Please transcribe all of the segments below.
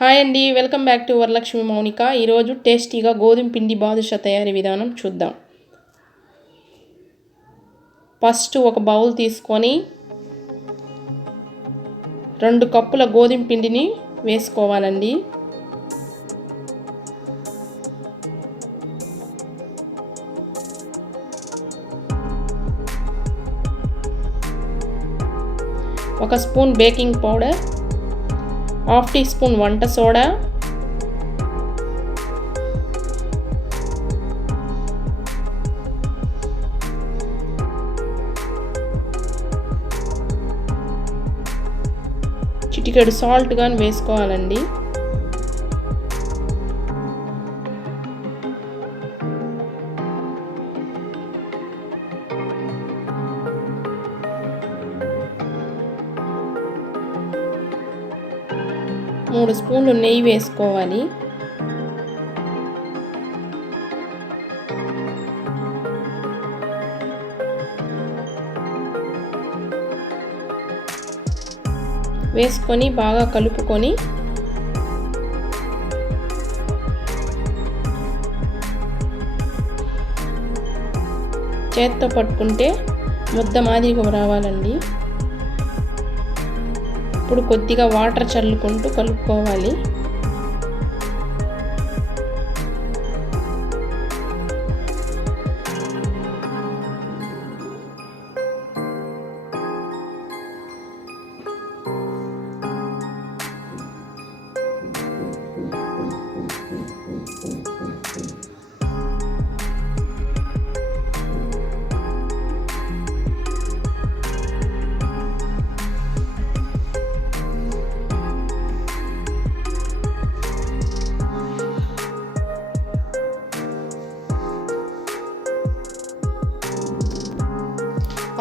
Hi అండి, welcome back to Varalakshmi Mounika. ఈరోజు టేస్టీగా గోధుమ పిండి బాదుషా తయారీ విధానం చూద్దాం. ఫస్ట్ ఒక బౌల్ తీసుకొని 2 కప్పుల గోధుమ పిండిని వేసుకోవాలండి. ఒక spoon baking powder, half tea spoon వంట సోడా, చిటికెడు సాల్ట్ గాని వేసుకోవాలండి. మూడు స్పూన్లు నెయ్యి వేసుకోవాలి. వేసుకొని బాగా కలుపుకొని చేత్తో పట్టుకుంటే ముద్ద మాదిరిగా రావాలండి. ఇప్పుడు కొద్దిగా వాటర్ చల్లుకుంటూ కలుపుకోవాలి.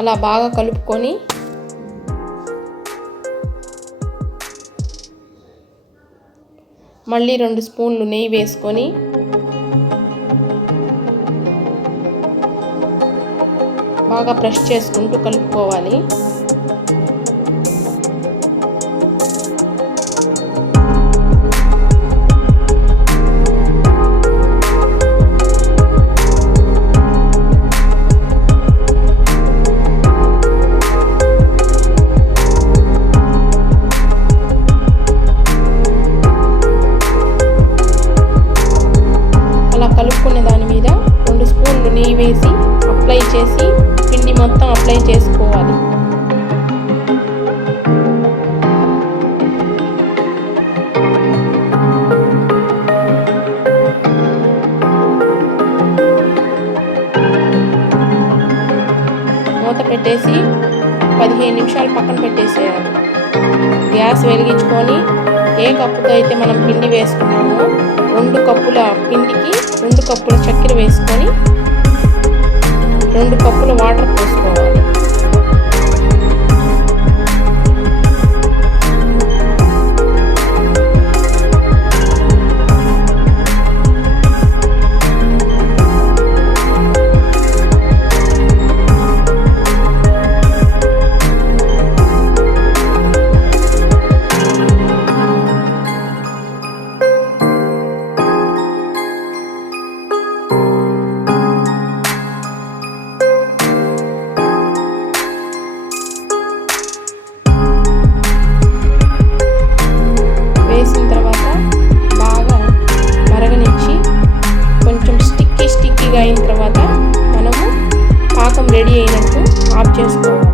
అలా బాగా కలుపుకొని మళ్ళీ 2 స్పూన్లు నెయ్యి వేసుకొని బాగా ప్రెస్ చేసుకుంటూ కలుపుకోవాలి. కలుపుకున్న దాని మీద 2 స్పూన్లు నెయ్యి వేసి అప్లై చేసి పిండి మొత్తం అప్లై చేసుకోవాలి. మూత పెట్టేసి 15 నిమిషాలు పక్కన పెట్టేసేయాలి. గ్యాస్ వెలిగించుకొని ఏ కప్పుతో అయితే మనం పిండి వేసుకున్నామో 2 కప్పుల పిండికి 2 కప్పుల చక్కెర వేసుకొని 2 కప్పుల వాటర్ పోసుకోవాలి. అయిన తర్వాత మనము పాకం రెడీ అయినట్టు ఆఫ్ చేసుకోవాలి.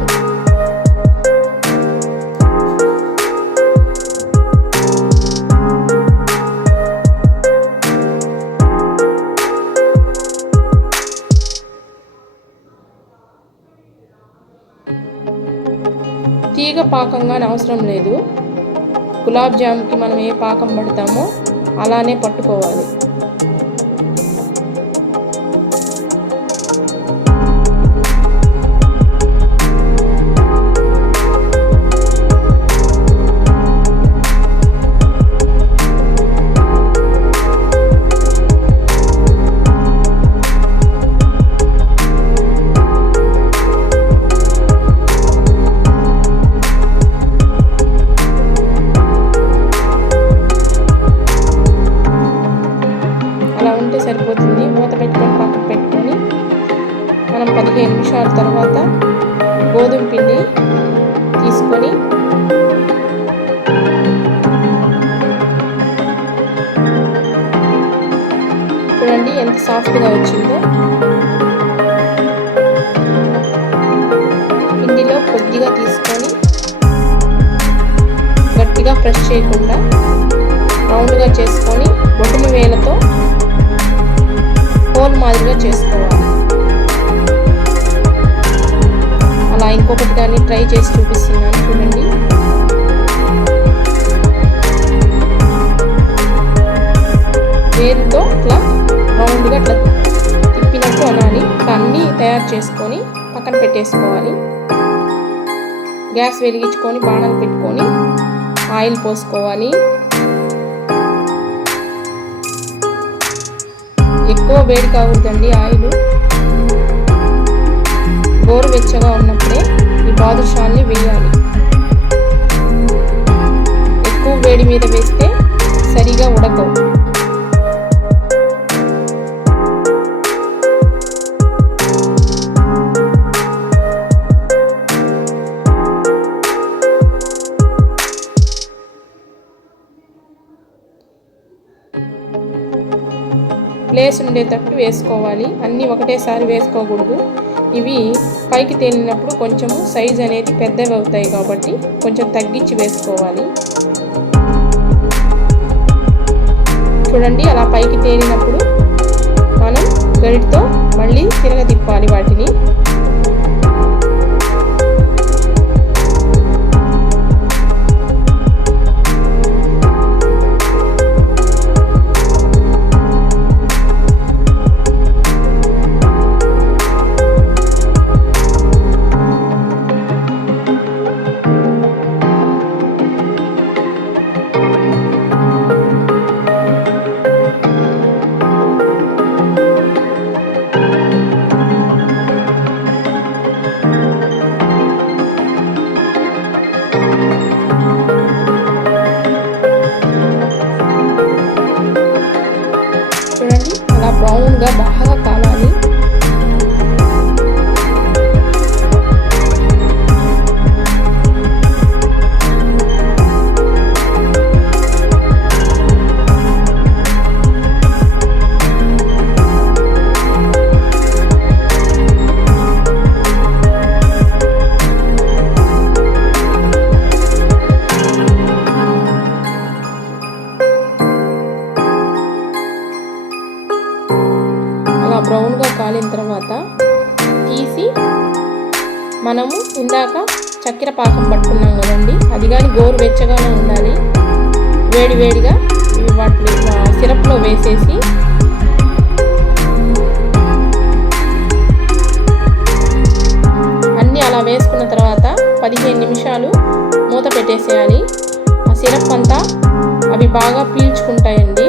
తీగ పాకంగా అవసరం లేదు. గులాబ్ జామ్కి మనం ఏ పాకం పడతామో అలానే పట్టుకోవాలి. నిమిషాల తర్వాత గోధుమ పిండి తీసుకొని చూడండి ఎంత సాఫ్ట్గా వచ్చిందో. పిండిలో కొద్దిగా తీసుకొని గట్టిగా ప్రెస్ చేయకుండా రౌండ్గా చేసుకొని బొటన వేలతో హోల్ మాదిరిగా చేసుకోవాలి. అలా ఇంకొకటి దాన్ని ట్రై చేసి చూపిస్తున్నాను చూడండి. వేలుతో ఇట్లా రౌండ్గా ఇట్లా తిప్పినట్టు అనాలి. అన్నీ తయారు చేసుకొని పక్కన పెట్టేసుకోవాలి. గ్యాస్ వెలిగించుకొని బాణలు పెట్టుకొని ఆయిల్ పోసుకోవాలి. ఎక్కువ వేడి కావద్దండి ఆయిల్. గోరువెచ్చగా ఉన్నప్పుడే ఈ బాదుషాల్ని వేయాలి. ఎక్కువ వేడి మీద వేస్తే సరిగా ఉడకవు. ప్లేస్ ఉండేటట్టు వేసుకోవాలి. అన్నీ ఒకటేసారి వేసుకోకూడదు. ఇవి పైకి తేలినప్పుడు కొంచెము సైజ్ అనేది పెద్దవి అవుతాయి కాబట్టి కొంచెం తగ్గించి వేసుకోవాలి. చూడండి అలా పైకి తేలినప్పుడు మనం గరిటతో మళ్ళీ తిరగతిప్పాలి వాటిని. బ్రౌన్గా బాగా కాలాలి. బ్రౌన్గా కాలిన తర్వాత తీసి మనము ఇందాక చక్కెర పాకం పట్టుకున్నాం కదండి, అది కానీ గోరువెచ్చగానే ఉండాలి. వేడివేడిగా వాటిని సిరప్లో వేసేసి అన్నీ అలా వేసుకున్న తర్వాత 15 నిమిషాలు మూత పెట్టేసేయాలి. ఆ సిరప్ అంతా అవి బాగా పీల్చుకుంటాయండి.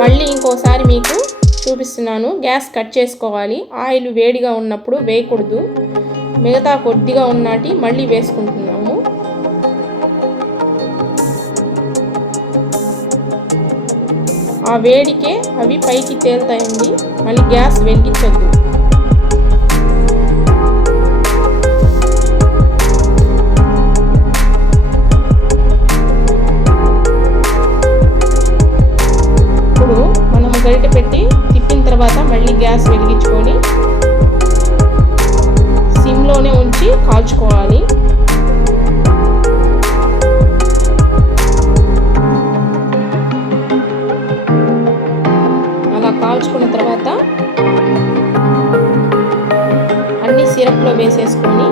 మళ్ళీ ఇంకోసారి మీకు చూపిస్తున్నాను. గ్యాస్ కట్ చేసుకోవాలి. ఆయిల్ వేడిగా ఉన్నప్పుడు వేయకూడదు. మిగతా కొద్దిగా ఉన్నటి మళ్ళీ వేసుకుంటున్నాము. ఆ వేడికే అవి పైకి తేలుతాయండి. మళ్ళీ గ్యాస్ వెలిగించొద్దు. గరిటె పెట్టి తిప్పిన తర్వాత మళ్ళీ గ్యాస్ వెలిగించుకొని సిమ్లోనే ఉంచి కాల్చుకోవాలి. అలా కాల్చుకున్న తర్వాత అన్ని సిరప్లో వేసేసుకొని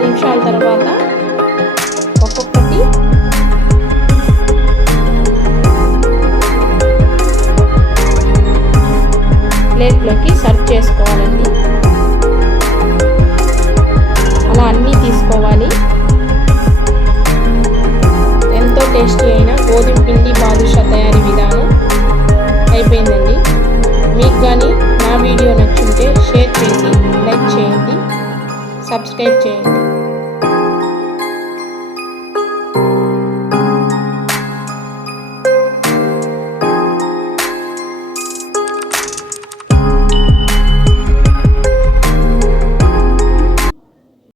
నిమిషాల తర్వాత ఒక్కొక్కటి ప్లేట్లోకి సర్వ్ చేసుకోవాలండి. అలా అన్నీ తీసుకోవాలి. ఎంతో టేస్టీ అయిన గోధుమ పిండి బాదుషా తయారీ విధానం అయిపోయిందండి. మీకు కానీ నా వీడియో నచ్చుంటే షేర్ చేసి లైక్ చేయండి, సబ్స్క్రైబ్ చేయండి.